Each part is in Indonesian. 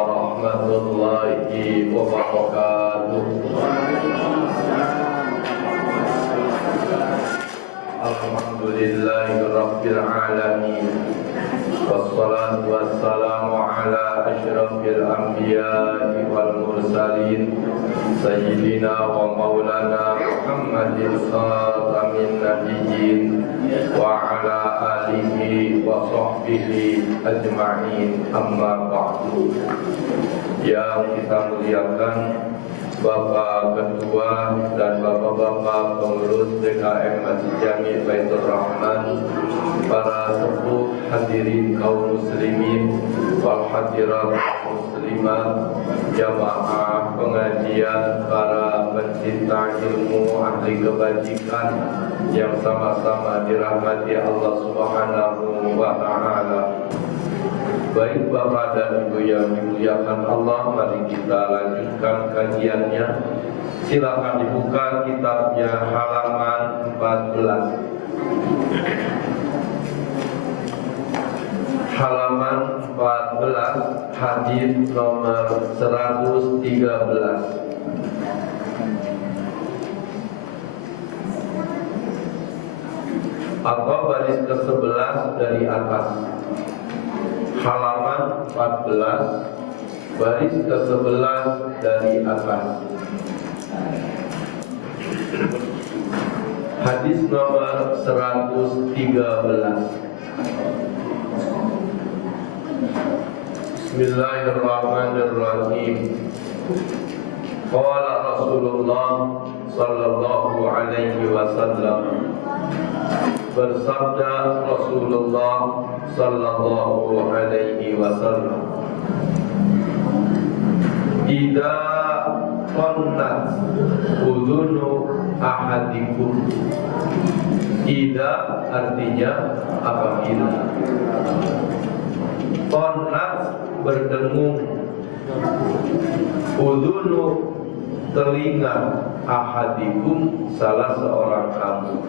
warahmatullahi wabarakatuh. Alhamdulillahi rabbil alamin. Wassalatu wassalamu ala asyrafil anbiya'i wal mursalin sayyidina wa maulana Muhammadin khatamin nabiyyin wa ala alihi wa sahbihi ajma'in, amma ba'du. Yang kita muliakan Bapak Ketua dan Bapak-Bapak pengurus DKM Masjid Jami Baitur Rahman, para sepuh hadirin kaum muslimin wal hadirat muslimat, jamaah pengajian, para pencinta ilmu, ahli kebajikan yang sama-sama dirahmati Allah Subhanahu wa taala. Baik Bapak dan Ibu yang dimuliakan Allah, mari kita lanjutkan kajiannya. Silakan dibuka kitabnya halaman 14. Halaman 14, hadis nomor 113. Atau baris ke-11 dari atas. Halaman 14, baris ke-11 dari atas. Hadis nomor 113. Bismillahirrahmanirrahim. Qala Rasulullah sallallahu alaihi wasallam, bersabda Rasulullah sallallahu alaihi wasallam, idza qannat udhunu ahadikum. Idza artinya apabila, qannat berdengung, udhunu telinga, ahadikum salah seorang kamu.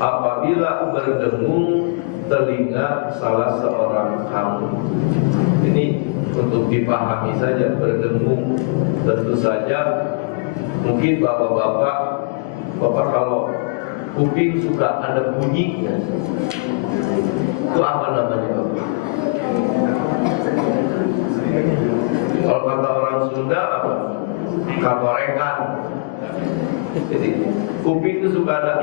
Apabila berdengung telinga salah seorang kamu. Ini untuk dipahami saja, berdengung. Tentu saja mungkin bapak-bapak kalau kuping suka ada bunyinya, itu apa namanya Bapak? Kalau kata orang Sunda apa? Katorekan. Jadi kuping itu suka ada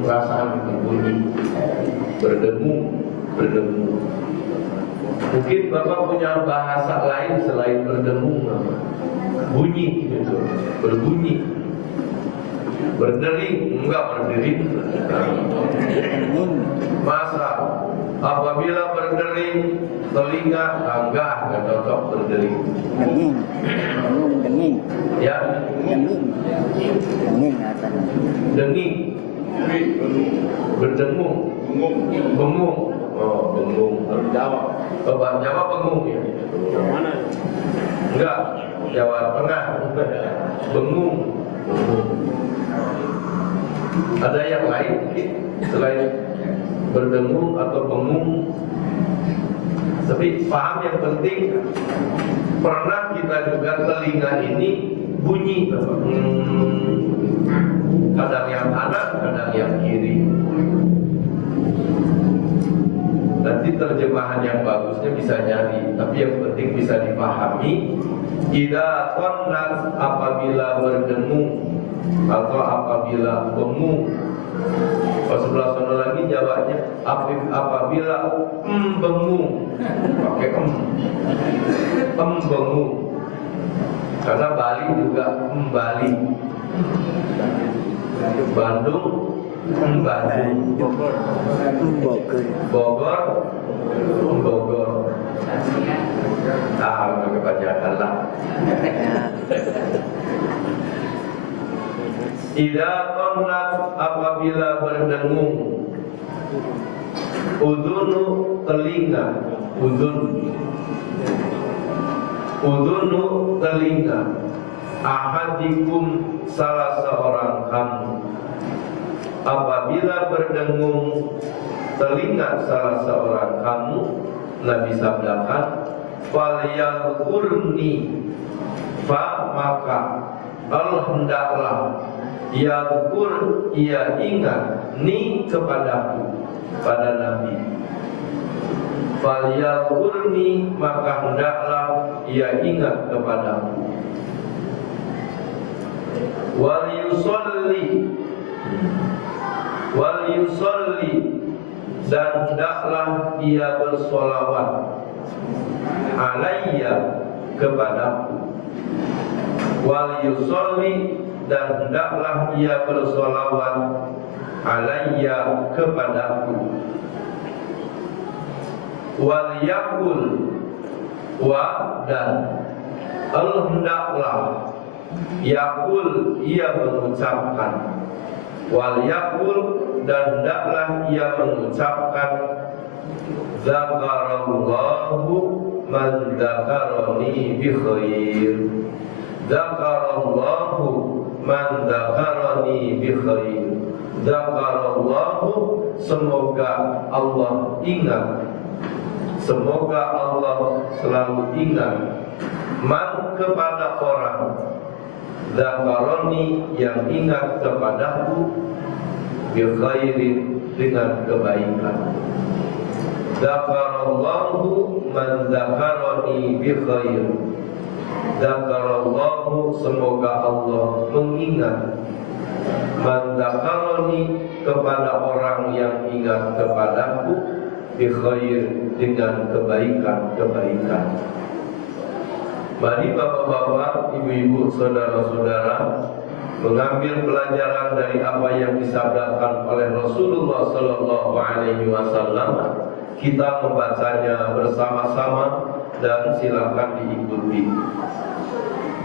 perasaan bunyi, berdengung. Mungkin Bapak punya bahasa lain selain berdengung, bunyi gitu, berbunyi, berdering, enggak berdering. Masa apabila berdering telinga, enggak cocok berdering. Denging. Ya, denging, berdengung, bengung. Oh, bengung. Jawa. Bapak Jawa bengung ya? Mana? Enggak, Jawa Tengah. Bengung. Ada yang lain mungkin selain berdengung atau bengung? Tapi paham yang penting, pernah kita juga telinga ini bunyi, kadang yang kanan, kadang yang kiri. Nanti terjemahan yang bagusnya bisa nyari, tapi yang penting bisa dipahami. Idza qannat, apabila berdengung atau apabila bengung. Kalau sebelah sana lagi jawabnya apabila bengung, pakai bengung. Karena Bali juga Bali, Bandung Bogor. Kebanyakan lah. Idza qannat, apabila berdengung, udhunu telinga, udhunu telinga, ahadikum salah seorang kamu. Apabila berdengung telinga salah seorang kamu, Nabi sabdakan, falyadhkurni, maka Allah hendaklah yadhkur, ia ingat, ni kepadaku, pada Nabi. Falyadhkurni, maka hendaklah ia ingat kepadaku. Wal yusolli, dan hendaklah ia bersolawat, alayya, kepadaku. Wal yusolli, dan hendaklah ia bersolawat, alayya, kepadaku. Wal yakul, dan Allah hendaklah yakul, ia mengucapkan. Wal yakul, dan hendaklah ia mengucapkan, Zakarallahu man zakarani bi khair. Zakarallahu man zakarani bi khair. Zakarallahu, semoga Allah ingat, semoga Allah selalu ingat, man, kepada orang, zakaroni, yang ingat kepadaku, bi khairin, dengan kebaikan. Zakarallahu man zakaroni bi khair. Zakarallahu, semoga Allah mengingat, man zakaroni, kepada orang yang ingat kepadaku, bi khair, dengan kebaikan-kebaikan. Mari bapak-bapak, ibu-ibu, saudara-saudara, mengambil pelajaran dari apa yang disabdakan oleh Rasulullah Sallallahu Alaihi Wasallam. Kita membacanya bersama-sama dan silakan diikuti.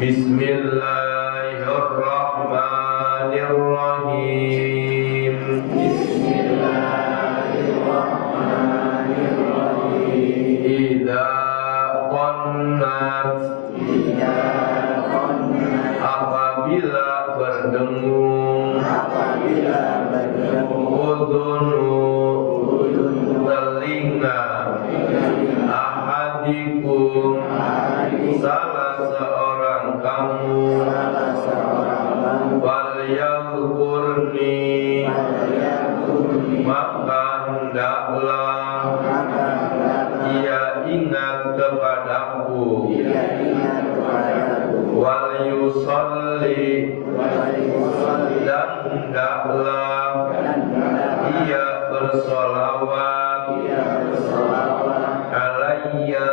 Bismillahirrahmanirrahim. Bismillahirrahmanirrahim. Idza qannat, apabila berdengung, udhunu, telinga, ahadikum, salah seorang kamu, walyadhkurni, maka hendaklah ia ingat kepadaku. Wal yusolli, dan hendaklah ia bersolawat, alayya,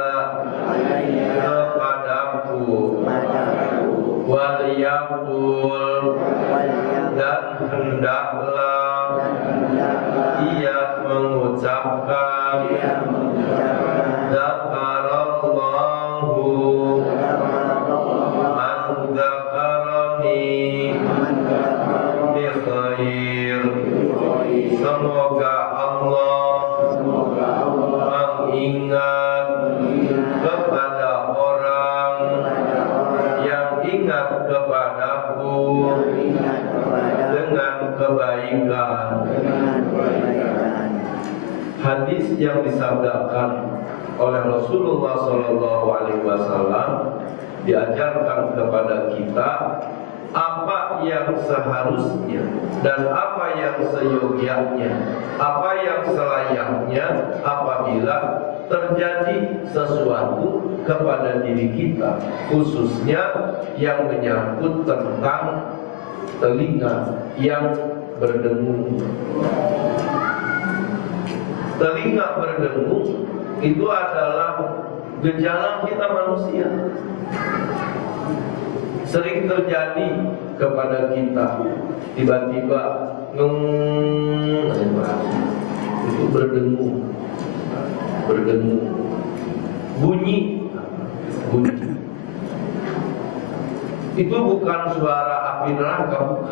kepadaku. Wal yakul, dan hendaklah ia mengucapkan, Zakarallahu man zakarani bi khair. Semoga Allah mengingat kepada orang yang ingat kepadaku dengan kebaikan. Hadis yang disabdakan oleh Rasulullah Sallallahu Alaihi Wasallam diajarkan kepada kita apa yang seharusnya dan apa yang seyogianya, apa yang selayaknya apabila terjadi sesuatu kepada diri kita, khususnya yang menyangkut tentang telinga yang berdengung. Telinga berdengung itu adalah gejala kita manusia. Sering terjadi kepada kita, tiba-tiba itu berdengung, bunyi. Itu bukan suara api neraka,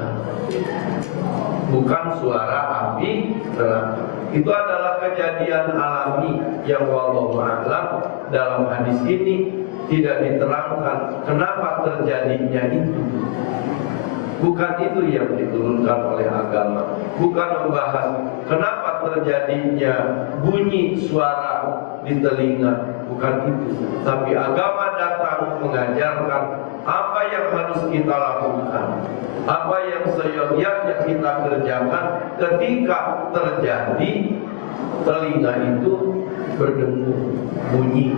bukan suara api neraka. Itu adalah kejadian alami yang wallahu a'lam dalam hadis ini tidak diterangkan kenapa terjadinya itu. Bukan itu yang diturunkan oleh agama. Bukan membahas kenapa terjadinya bunyi suara di telinga, bukan itu. Tapi agama datang mengajarkan apa yang harus kita lakukan, apa yang seyogyanya kita kerjakan ketika terjadi telinga itu berdengung, bunyi.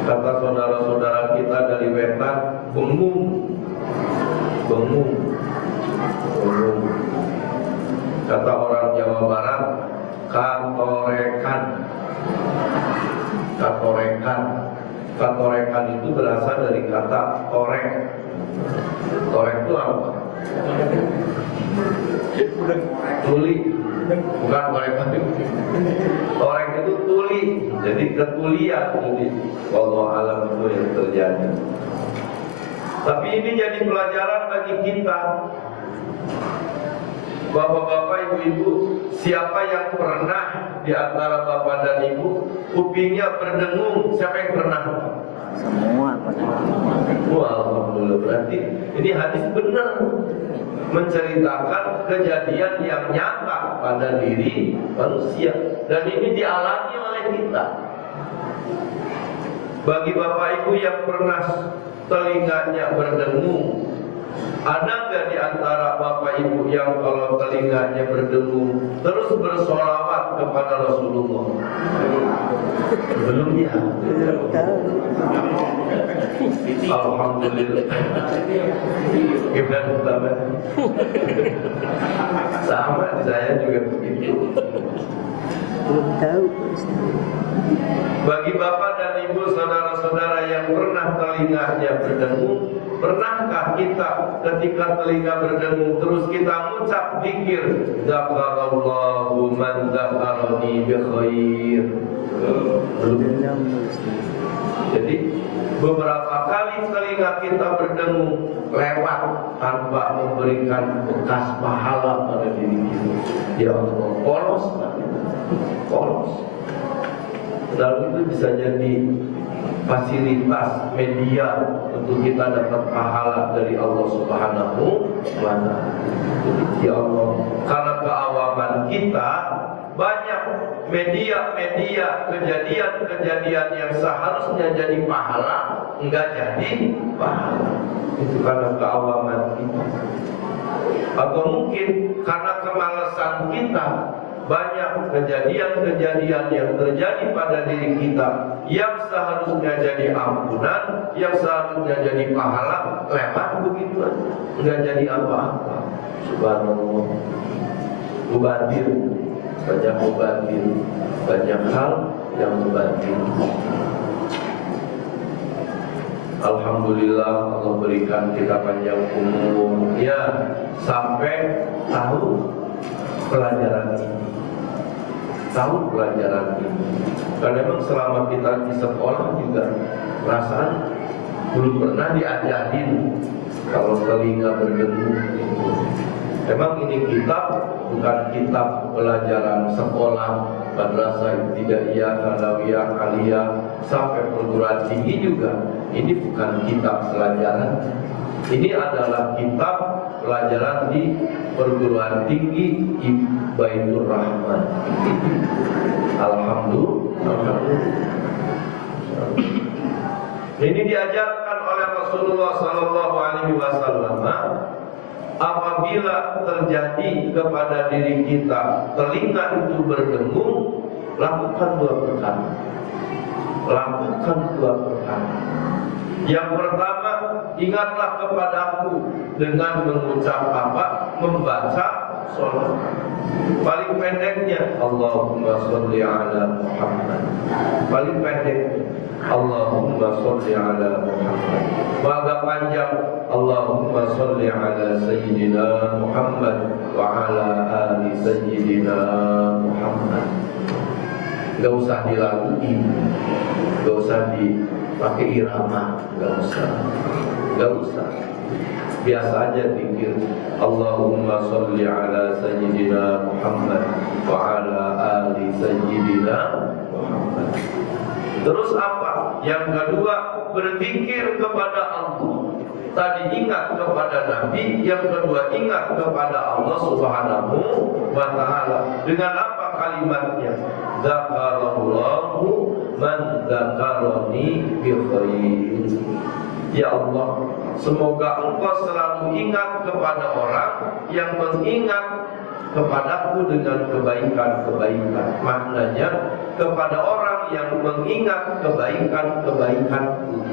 Kata saudara-saudara kita dari Wetan, bengung, bengung, bengung. Kata orang Jawa Barat, katorekan, katorekan. Katorekan itu berasal dari kata torek. Torek itu apa? Tuli, bukan torekan. Torek itu tuli, jadi ketulian. Jadi wallahu alam itu yang terjadi. Tapi ini jadi pelajaran bagi kita, bapak-bapak, ibu-ibu, siapa yang pernah di antara bapak dan ibu kupingnya berdengung? Siapa yang pernah? Semua pernah. Wah, alhamdulillah, berarti ini hadis benar menceritakan kejadian yang nyata pada diri manusia, dan ini dialami oleh kita. Bagi bapak ibu yang pernah telinganya berdengung, ada nggak di antara bapak ibu yang kalau telinganya berdengung terus bersolawat kepada Rasulullah? Belum ya? Alhamdulillah. Gimana Bapak? Sama, saya juga begitu. Belum tahu. Bagi bapak dan ibu, saudara-saudara yang pernah telinganya berdengung, pernahkah kita ketika telinga berdengung terus kita mengucap zikir, Zakarallahu man zakarani bi khair? Belum. Jadi beberapa kali telinga kita berdengung lewat tanpa memberikan bekas pahala pada diri kita. Ya Allah, polos, polos. Lalu itu bisa jadi fasilitas media untuk kita dapat pahala dari Allah Subhanahu wa Ta'ala. Ya Allah, karena keawaman kita, banyak media-media kejadian-kejadian yang seharusnya jadi pahala enggak jadi pahala. Itu karena keawaman kita. Atau mungkin karena kemalasan kita, banyak kejadian-kejadian yang terjadi pada diri kita yang seharusnya jadi ampunan, yang seharusnya jadi pahala, lewat begitu aja, enggak jadi apa-apa. Subhanallah. Mubadir, banyak mubadir, banyak hal yang mubadir. Alhamdulillah, Allah berikan kita panjang umur, ya, sampai tahu pelajaran ini. Tahu pelajaran ini. Karena memang selama kita di sekolah juga perasaan belum pernah diajarin kalau telinga berdengung itu. Memang ini kitab bukan kitab pelajaran sekolah, madrasah, ibtidaiyah, tsanawiyah, aliyah, sampai perguruan tinggi juga. Ini bukan kitab pelajaran. Ini adalah kitab pelajaran di perguruan tinggi Baitur Rahman. Alhamdulillah. Ini diajarkan oleh Rasulullah Sallallahu Alaihi Wasallam. Apabila terjadi kepada diri kita telinga itu berdengung, lakukan dua perkara. Lakukan dua perkara. Yang pertama, ingatlah kepadaku dengan mengucap apa? Membaca sholat. Paling pendeknya Allahumma sholli ala Muhammad. Paling pendek Allahumma sholli ala Muhammad. Agak panjang Allahumma sholli ala Sayyidina Muhammad wa ala ali Sayyidina Muhammad. Gak usah dilalui, gak usah dipakai irama, gak usah. Biasa aja zikir Allahumma sholli ala Sayyidina Muhammad wa ala ali Sayyidina Muhammad. Terus apa? Yang kedua, berzikir kepada Allah. Tadi ingat kepada Nabi, yang kedua ingat kepada Allah Subhanahu wa Ta'ala. Dengan apa kalimatnya, Dzakarallahu man dzakarani bi khair. Ya Allah, semoga Engkau selalu ingat kepada orang yang mengingat kepadaku dengan kebaikan-kebaikan. Maknanya kepada orang yang mengingat kebaikan-kebaikanku.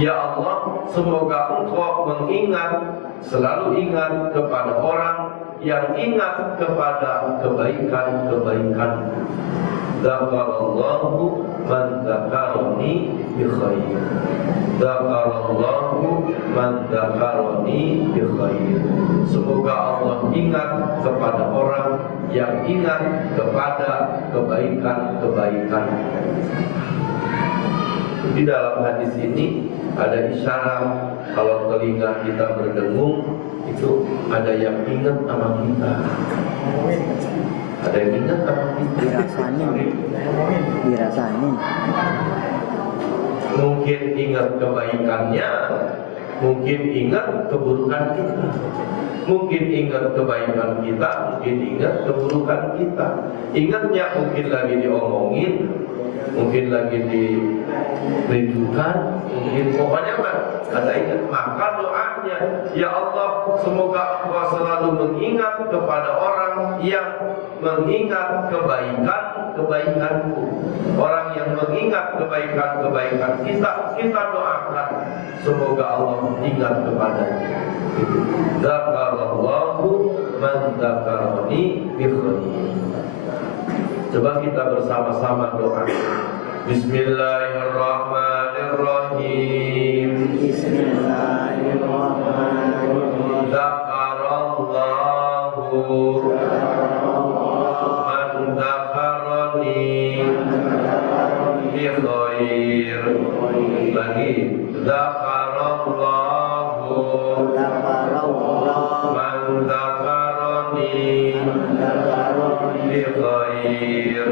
Ya Allah, semoga Engkau mengingat, selalu ingat kepada orang yang ingat kepada kebaikan-kebaikanku. Dzakarallahu man dzakarani bi khair. Dzakarallahu man dzakarani bi khair. Semoga Allah ingat kepada orang yang ingat kepada kebaikan-kebaikan. Di dalam hadis ini ada isyarat kalau telinga kita berdengung itu ada yang ingat sama kita. Ada yang ingat sama kita. Dirasain. Mungkin ingat kebaikannya, mungkin ingat keburukan kita. Mungkin ingat kebaikan kita, mungkin ingat keburukan kita. Ingatnya mungkin lagi diomongin, mungkin lagi dirindukan, mungkin pokoknya ada ingat. Maka doanya, ya Allah, semoga Engkau selalu mengingat kepada orang yang mengingat kebaikan-kebaikanku. Orang yang mengingat kebaikan-kebaikan kita doakan semoga Allah ingat kepadanya. Dzakarallahu man dzakarani bi khair. Coba kita bersama-sama doa. Bismillahirrahmanirrahim. Bismillahirrahmanirrahim. Dzakarallahu man dzakarani bi khair. Lagi. Dzakarallahu man dzakarani bi khair.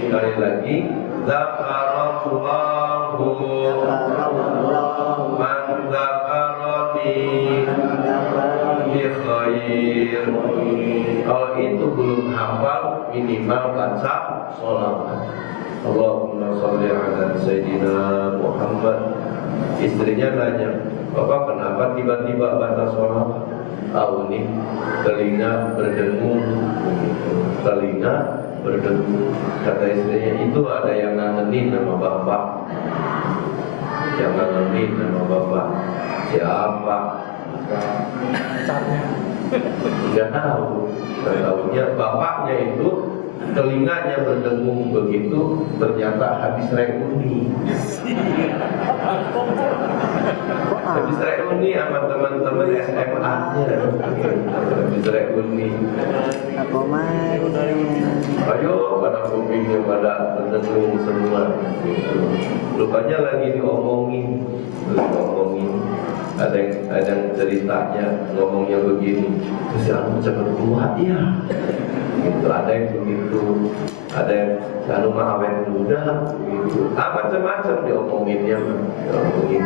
Sekali lagi. Dzakarallahu man dzakarani bi khair. Kalau itu belum hafal, minimal baca sholawat. Allahumma sholli ala Sayyidina Muhammad. Istrinya nanya, Bapak kenapa tiba-tiba baca sholawat? Tahu nih, telinga berdengung. Telinga berdengung. Kata istrinya, itu ada yang ngangenin nama Bapak. Yang ngangenin nama Bapak. Siapa? Tidak tahu. Tahunya bapaknya itu telinganya berdengung begitu, ternyata habis reuni. Habis reuni sama teman-teman SMA-nya. Habis reuni. Apa mari? Ayo pada kupingnya pada berdengung semua. Rupanya lagi diomongin. Ada yang ceritanya ngomongnya begini, terus aku cepat kuat ya. Gitu, ada yang begitu, ada yang lalu mah awet muda, gitu. Macam-macam diomonginnya, diomongin.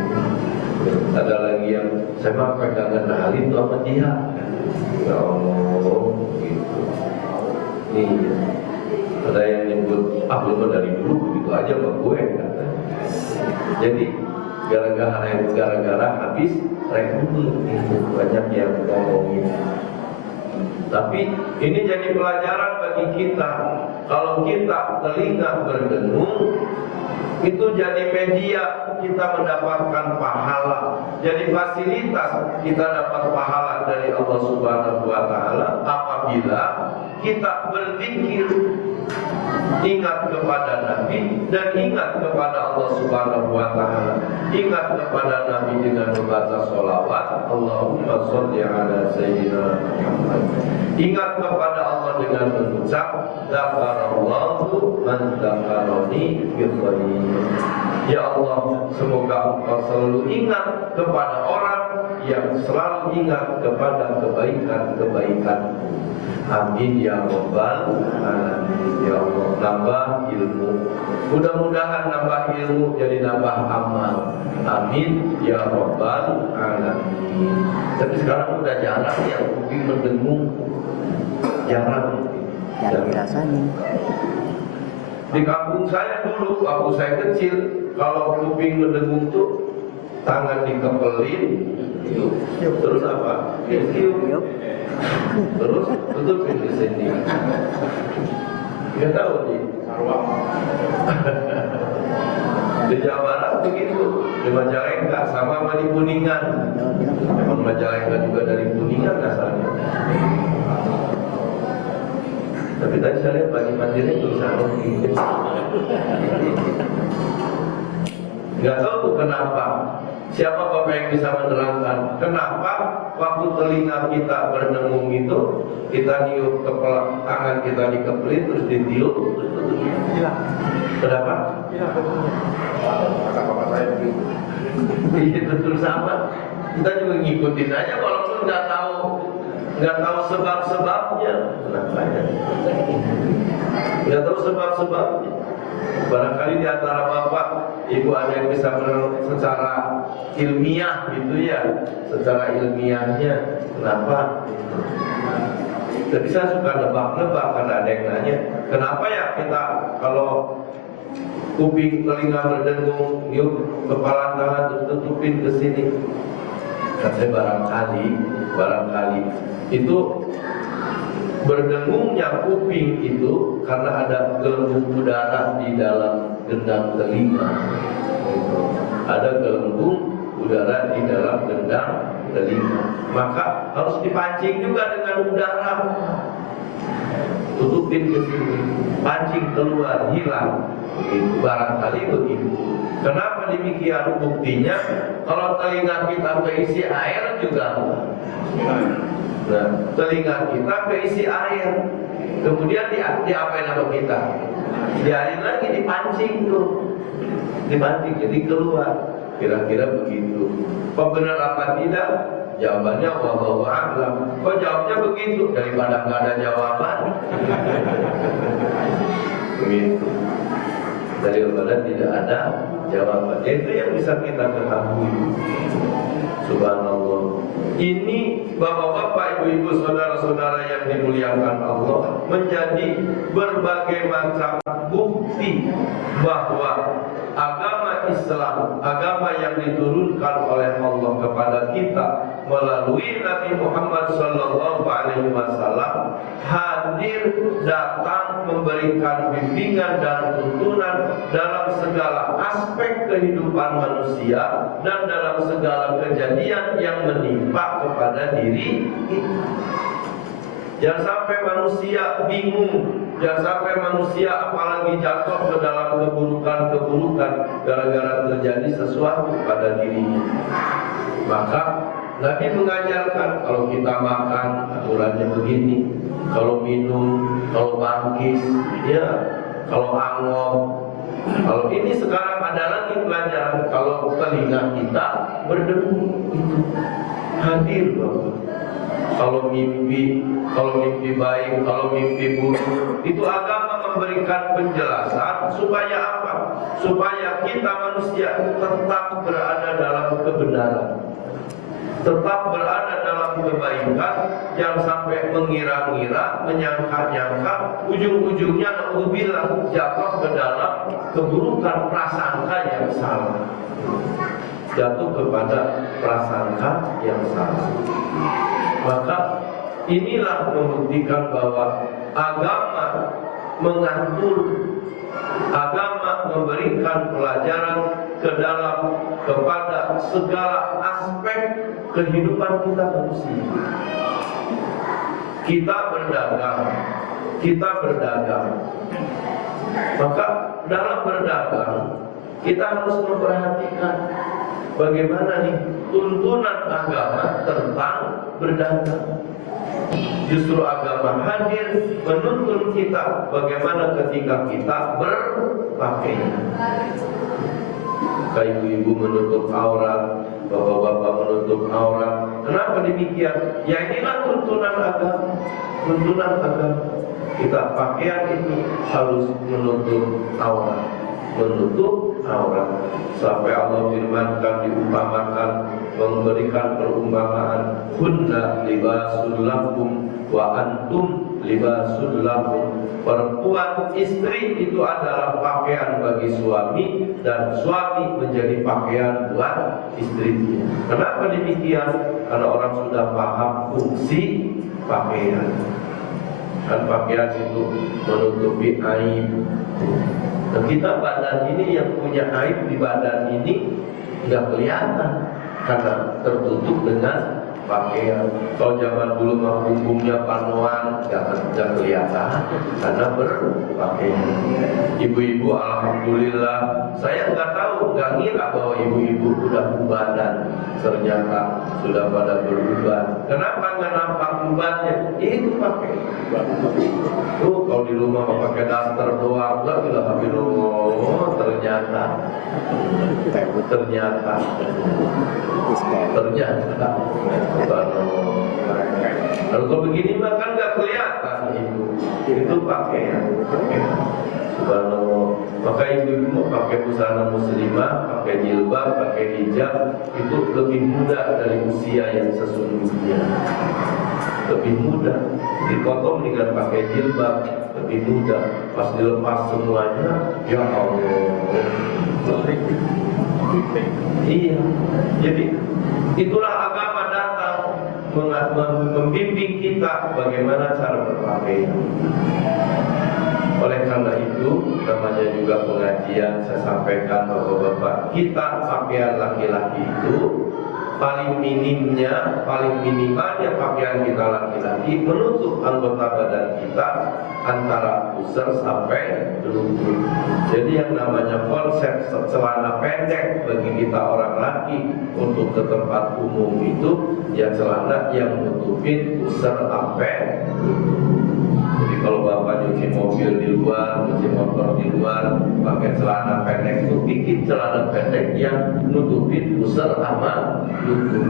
Ada lagi yang saya mah pegangan halim sama dia. Ya Allah, gitu. Nih, ada yang nyebut, belum dari dulu begitu aja sama gue katanya. Jadi gara-gara habis reuni itu banyak yang ngomongin. Tapi ini jadi pelajaran bagi kita. Kalau kita telinga berdengung, itu jadi media kita mendapatkan pahala. Jadi fasilitas kita dapat pahala dari Allah Subhanahu wa taala apabila kita berzikir, ingat kepada Nabi dan ingat kepada Allah Subhanahu wa taala. Ingat kepada Nabi dengan membaca sholawat, Allahumma sholli ala Sayyidina Muhammad. Ingat kepada Allah dengan mengucap Dzakarallahu man dzakarani bi khair. Ya Allah, semoga Engkau selalu ingat kepada orang yang selalu ingat kepada kebaikan-kebaikan. Amin ya Rabbal alamin. Ya Allah, nambah ilmu. Mudah-mudahan nambah ilmu jadi nambah amal. Amin ya Rabbal alamin. Tapi sekarang udah jarang yang kuping mendengung. Jarang. Jangan dirasani. Di kampung saya dulu, waktu saya kecil, kalau kuping mendengung tuh tangan dikepelin, terus apa? Tiup. Terus tutupin ke sini. Nggak tahu sih. Di Jawa Barat begitu, di Majalengka sama di Kuningan. Memang Majalengka juga dari Kuningan asalnya. Tapi tadi saya lihat bagi mandiri itu sangat tinggi. Nggak tahu tuh kenapa. Siapa Bapak yang bisa menerangkan kenapa waktu telinga kita berdengung itu kita niup kepala tangan kita dikepelin terus ditiup? Kenapa? Kata bapak saya begitu. Iya betul sama. Kita juga ngikutin aja walaupun nggak tahu sebab-sebabnya. Kenapa ya? Nggak tahu sebab-sebabnya. Barangkali di antara bapak, ibu ada yang bisa secara ilmiah gitu ya, secara ilmiahnya kenapa? Tapi saya suka nebak-nebak karena ada yang nanya, kenapa ya kita kalau kuping telinga berdengung, yuk kepala tangan terus tutupin ke sini. Katanya barangkali itu berdengungnya kuping itu karena ada gelembung udara di dalam gendang telinga. Ada gelembung udara di dalam gendang telinga. Maka harus dipancing juga dengan udara. Tutupin ke sini, pancing keluar, hilang. Begitu, barangkali begitu. Kenapa demikian? Buktinya kalau telinga kita keisi air juga. Nah, telinga kita keisi air, kemudian diapain sama kita? Diarin lagi, dipancing tuh, dipancing jadi keluar. Kira-kira begitu. Kok benar apa tidak? Jawabannya wallahu a'lam. Kok jawabnya begitu? Daripada nggak ada jawaban. Begitu. Daripada tidak ada jawaban. Itu yang bisa kita ketahui. Subhanallah. Ini bapak-bapak, ibu-ibu, saudara-saudara yang dimuliakan Allah, menjadi berbagai macam bukti bahwa agama Islam, agama yang diturunkan oleh Allah kepada kita melalui Nabi Muhammad SAW, hadir, datang, memberikan bimbingan dan tuntunan dalam segala aspek kehidupan manusia dan dalam segala kejadian yang menimpa kepada diri kita. Jangan sampai manusia bingung, jangan sampai manusia apalagi jatuh ke dalam keburukan-keburukan gara-gara terjadi sesuatu pada dirinya. Maka Nabi mengajarkan kalau kita makan aturannya begini, kalau minum, kalau bangkis, ya, kalau angop. Kalau ini sekarang ada lagi pelajaran kalau telinga kita berdengung itu hadir Bapak. Kalau mimpi baik, kalau mimpi buruk, itu agama memberikan penjelasan supaya apa? Supaya kita manusia tetap berada dalam kebenaran, tetap berada dalam kebaikan, jangan sampai mengira-ngira, menyangka-nyangka, ujung-ujungnya naudzubillah jatuh ke dalam keburukan prasangka yang salah. Jatuh kepada prasangka yang salah. Maka inilah membuktikan bahwa agama mengatur, agama memberikan pelajaran ke dalam kepada segala aspek kehidupan kita manusia. Kita berdagang. Maka dalam berdagang kita harus memperhatikan bagaimana nih tuntunan agama tentang berdagang. Justru agama hadir menuntun kita bagaimana ketika kita berpakaian. Ibu-ibu menutup aurat, bapak-bapak menutup aurat. Kenapa demikian? Ya inilah tuntunan agama. Tuntunan agama. Kita pakaian itu harus menutup aurat. Menutup aurat. Sampai Allah firmankan, diumpamakan, memberikan perumpamaan, hunna libasul lakum wa antum libasul lahum. Perempuan istri itu adalah pakaian bagi suami, dan suami menjadi pakaian buat istrinya. Kenapa demikian? Karena orang sudah paham fungsi pakaian. Dan pakaian itu menutupi aib. Dan kita badan ini yang punya aib di badan ini nggak kelihatan karena tertutup dengan pakaian. Kalau zaman dulu mah punggungnya panoan nggak kelihatan karena berpakaian. Ibu-ibu alhamdulillah, saya nggak tahu, nggak ngira bahwa ibu-ibu udah ubanan, ternyata sudah pada beruban. Kenapa nggak nampak ubannya? Itu pakai. Tuh kalau di rumah mau pakai daster doang, nggak bilang ternyata. Lalu kalau begini mah kan nggak kelihatan itu pakaian. Subhanallah. Maka ibu-ibu mau pakai busana muslimah, pakai jilbab, pakai hijab, itu lebih mudah dari usia yang sesungguhnya. Lebih mudah. Dipotong dengan pakai jilbab lebih mudah. Pas dilepas semuanya, ya Allah. Iya. Jadi itulah agama datang membimbing kita bagaimana cara berpakaian. Oleh karena itu, namanya juga pengajian, saya sampaikan Bapak-bapak, kita pakaian laki-laki itu paling minimalnya pakaian kita laki-laki menutup anggota badan kita antara pusar sampai lutut. Jadi yang namanya konsep celana pendek bagi kita orang laki untuk ke tempat umum itu ya celana yang menutupin pusar sampai lutut. Jadi kalau bapak nyuci mobil di luar, nyuci motor di luar, pakai celana pendek itu bikin celana pendek yang nutupin pusar sama lutut.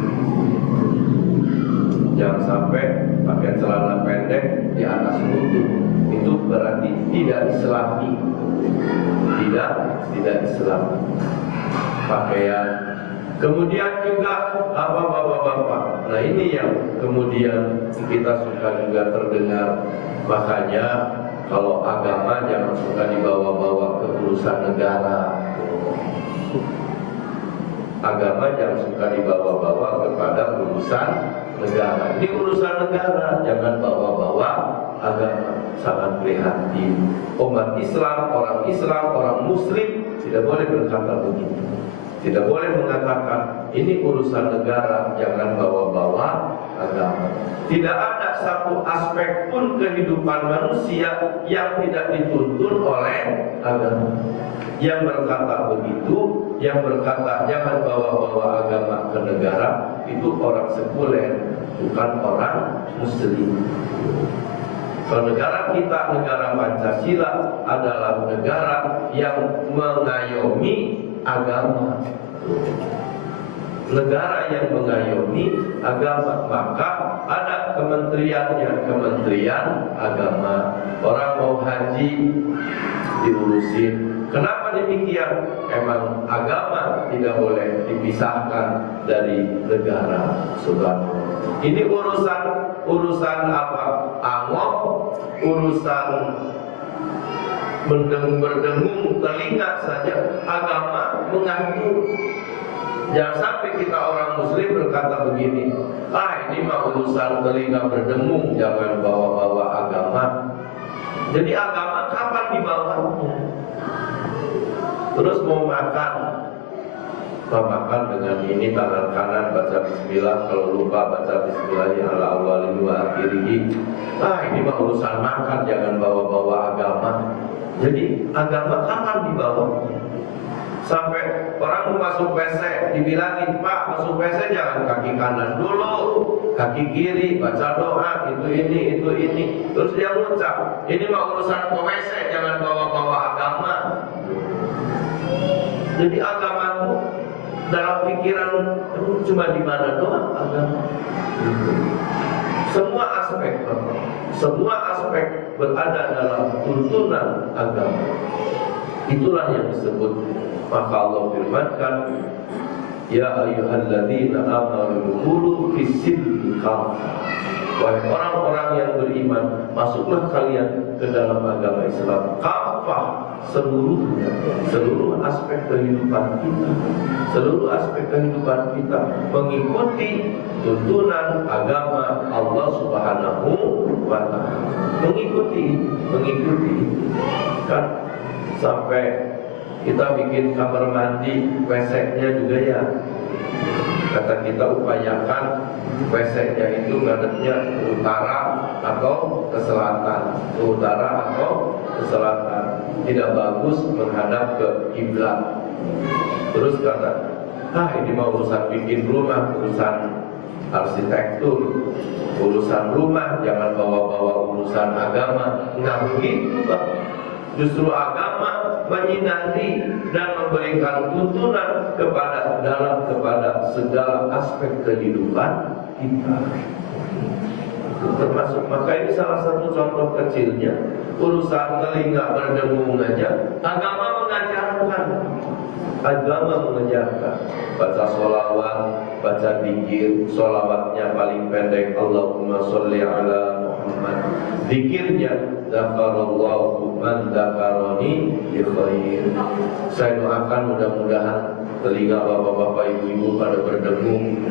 Jangan sampai pakai celana pendek di atas lutut. Itu berarti tidak islami. Tidak islami pakaian. Kemudian juga apa bapak-bapak? Nah ini yang kemudian kita suka juga terdengar. Makanya kalau agama jangan suka dibawa-bawa ke urusan negara. Agama jangan suka dibawa-bawa kepada urusan negara. Ini urusan negara, jangan bawa-bawa agama. Sangat prihatin. Umat Islam, orang Muslim tidak boleh berkata begitu. Tidak boleh mengatakan ini urusan negara, jangan bawa-bawa agama. Tidak ada satu aspek pun kehidupan manusia yang tidak dituntun oleh agama. Yang berkata begitu, yang berkata jangan bawa-bawa agama ke negara, itu orang sekuler, bukan orang Muslim. Kalau negara kita, negara Pancasila adalah negara yang mengayomi agama. Negara yang mengayomi agama, maka ada kementeriannya, Kementerian Agama. Orang mau haji diurusin. Kenapa demikian? Emang agama tidak boleh dipisahkan dari negara. Subhanallah. Ini urusan apa? Angop, urusan berdengung telinga saja. Agama mengatur. Jangan sampai kita orang Muslim berkata begini, ini mah urusan telinga berdengung, jangan bawa-bawa agama. Jadi agama kapan dibawanya? Terus mau makan dengan ini tangan kanan baca bismillah, kalau lupa baca bismillah ala awalin wa akhirih. Ini mah urusan makan, jangan bawa-bawa agama. Jadi agama kapan dibawa? Sampai orang mau masuk WC dibilangin, Pak masuk WC jangan kaki kanan dulu, kaki kiri, baca doa, itu ini. Terus dia ngucap, ini mah urusan ke WC, jangan bawa-bawa agama. Jadi agamamu dalam pikiran cuma di mana doang agama. Semua aspek berada dalam tuntunan agama. Itulah yang disebut. Maka Allah firmankan, ya ayyuhalladzina amanu khulu fis-silmi kafah. Wahai orang-orang yang beriman, masuklah kalian ke dalam agama Islam. Kafah seluruhnya, seluruh aspek kehidupan kita, seluruh aspek kehidupan kita mengikuti tuntunan agama Allah Subhanahu wa Ta'ala. Mengikuti kan sampai kita bikin kamar mandi, WC-nya juga ya. Kata kita upayakan WC-nya itu ngadepnya ke utara atau ke selatan, ke utara atau ke selatan. Tidak bagus menghadap ke kiblat. Terus kata, ini mau urusan bikin rumah, urusan arsitektur, urusan rumah, jangan bawa-bawa urusan agama. Nggak begitu, Pak. Justru agama menyinari dan memberikan tuntunan kepada segala aspek kehidupan kita. Termasuk, maka ini salah satu contoh kecilnya, urusan telinga berdengung aja agama mengajarkan. Baca sholawat, baca zikir, sholawatnya paling pendek, Allahumma sholli ala Muhammad. Zikirnya, Zakarallahu man zakaroni bi khair. Saya doakan mudah-mudahan telinga bapak-bapak, ibu-ibu pada berdengung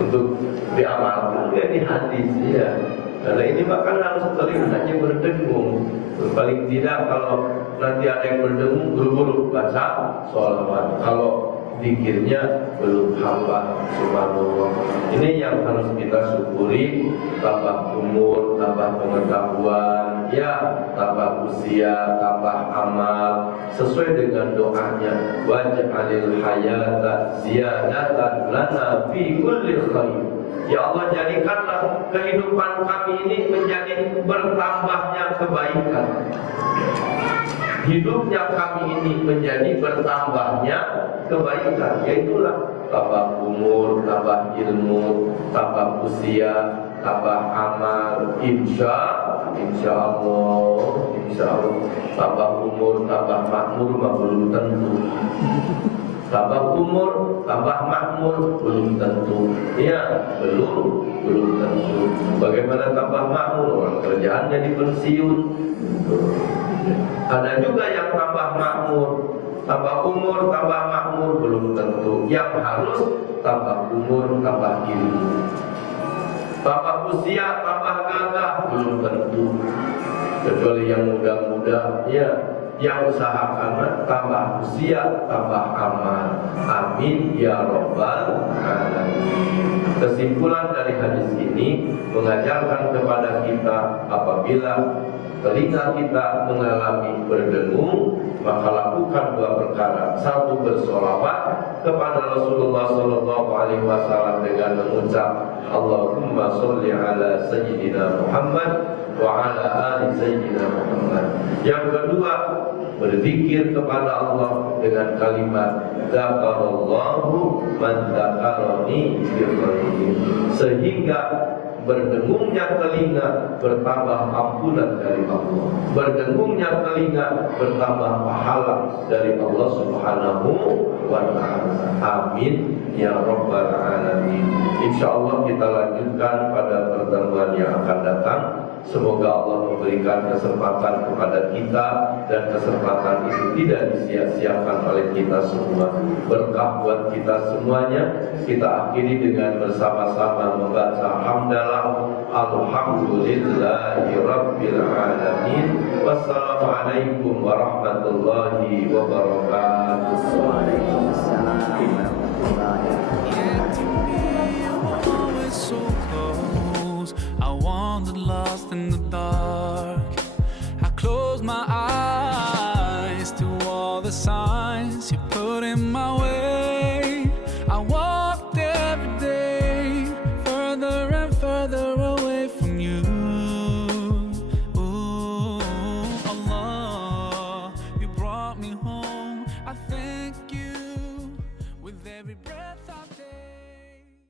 untuk diamalkan di hadis ya. Karena ini bahkan harus telinganya berdengung. Paling tidak kalau nanti ada yang berdengung, buru-buru baca sholawat. Kalau zikirnya belum hafal, subhanallah. Ini yang harus kita syukuri. Tambah umur, tambah pengetahuan, ya, tambah usia, tambah amal, sesuai dengan doanya. Waj'alil hayata ziyadatan lana fi kulli khair. Ya Allah, jadikanlah kehidupan kami ini menjadi bertambahnya kebaikan. Hidupnya kami ini menjadi bertambahnya kebaikan. Yaitulah tambah umur, tambah ilmu, tambah usia, tambah amal. Insya Allah. Tambah umur, tambah makmur, belum tentu. Tambah umur, tambah makmur, belum tentu. Ya, belum tentu. Bagaimana tambah makmur? Orang kerjaan jadi pensiun. Ada juga yang tambah makmur, tambah umur, tambah makmur, belum tentu. Yang harus tambah umur, tambah ilmu. Tambah usia, tambah gagah, belum tentu. Kecuali yang muda-muda, ya. Yang usahakan tambah usia, tambah amal. Amin ya rabbal alamin. Kesimpulan dari hadis ini mengajarkan kepada kita, apabila telinga kita mengalami berdengung, maka lakukan dua perkara. Satu, bersolawat kepada Rasulullah SAW dengan mengucap Allahumma sholli ala Sayyidina Muhammad wa ala ali Sayyidina Muhammad. Yang kedua, berzikir kepada Allah dengan kalimat Zakarallahu man zakaroni bi khair, sehingga berdengungnya telinga bertambah ampunan dari Allah, berdengungnya telinga bertambah pahala dari Allah Subhanahu wa Ta'ala. Amin ya rabbal alamin. Insyaallah kita lanjutkan pada pertemuan yang akan datang. Semoga Allah memberikan kesempatan kepada kita, dan kesempatan itu tidak disia-siakan oleh kita semua. Berkah buat kita semuanya. Kita akhiri dengan bersama-sama membaca hamdalah. Alhamdulillahi rabbil alamin. Wassalamualaikum warahmatullahi wabarakatuh. Waalaikumsalam warahmatullahi wabarakatuh. I wandered lost in the dark. I closed my eyes to all the signs you put in my way.